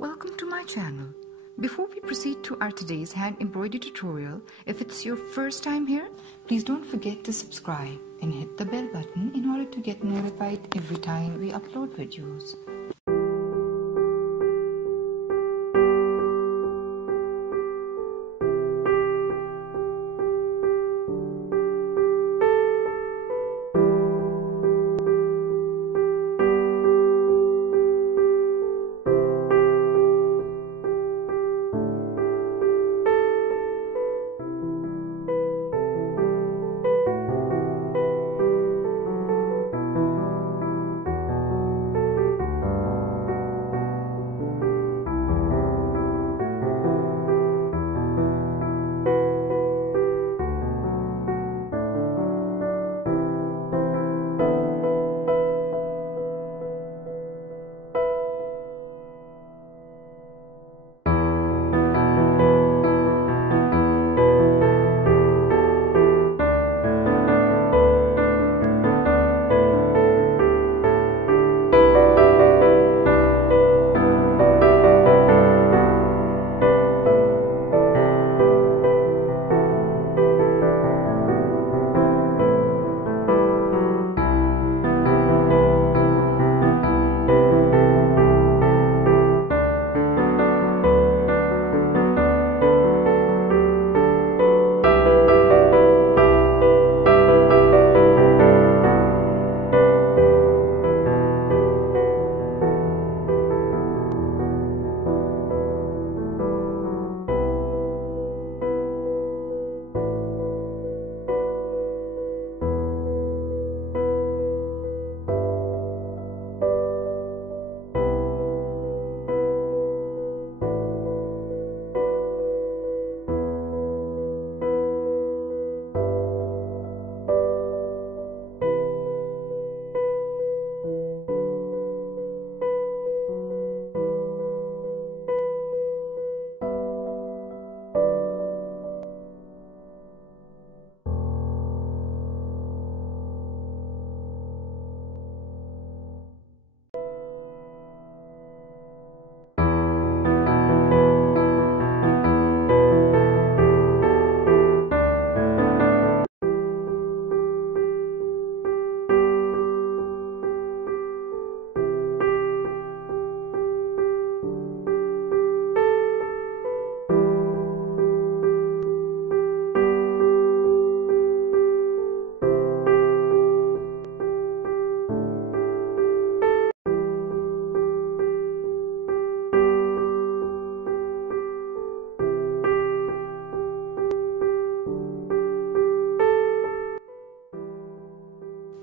Welcome to my channel. Before we proceed to our today's hand embroidery tutorial, if it's your first time here, please don't forget to subscribe and hit the bell button in order to get notified every time we upload videos.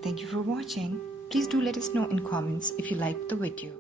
Thank you for watching. Please do let us know in comments if you liked the video.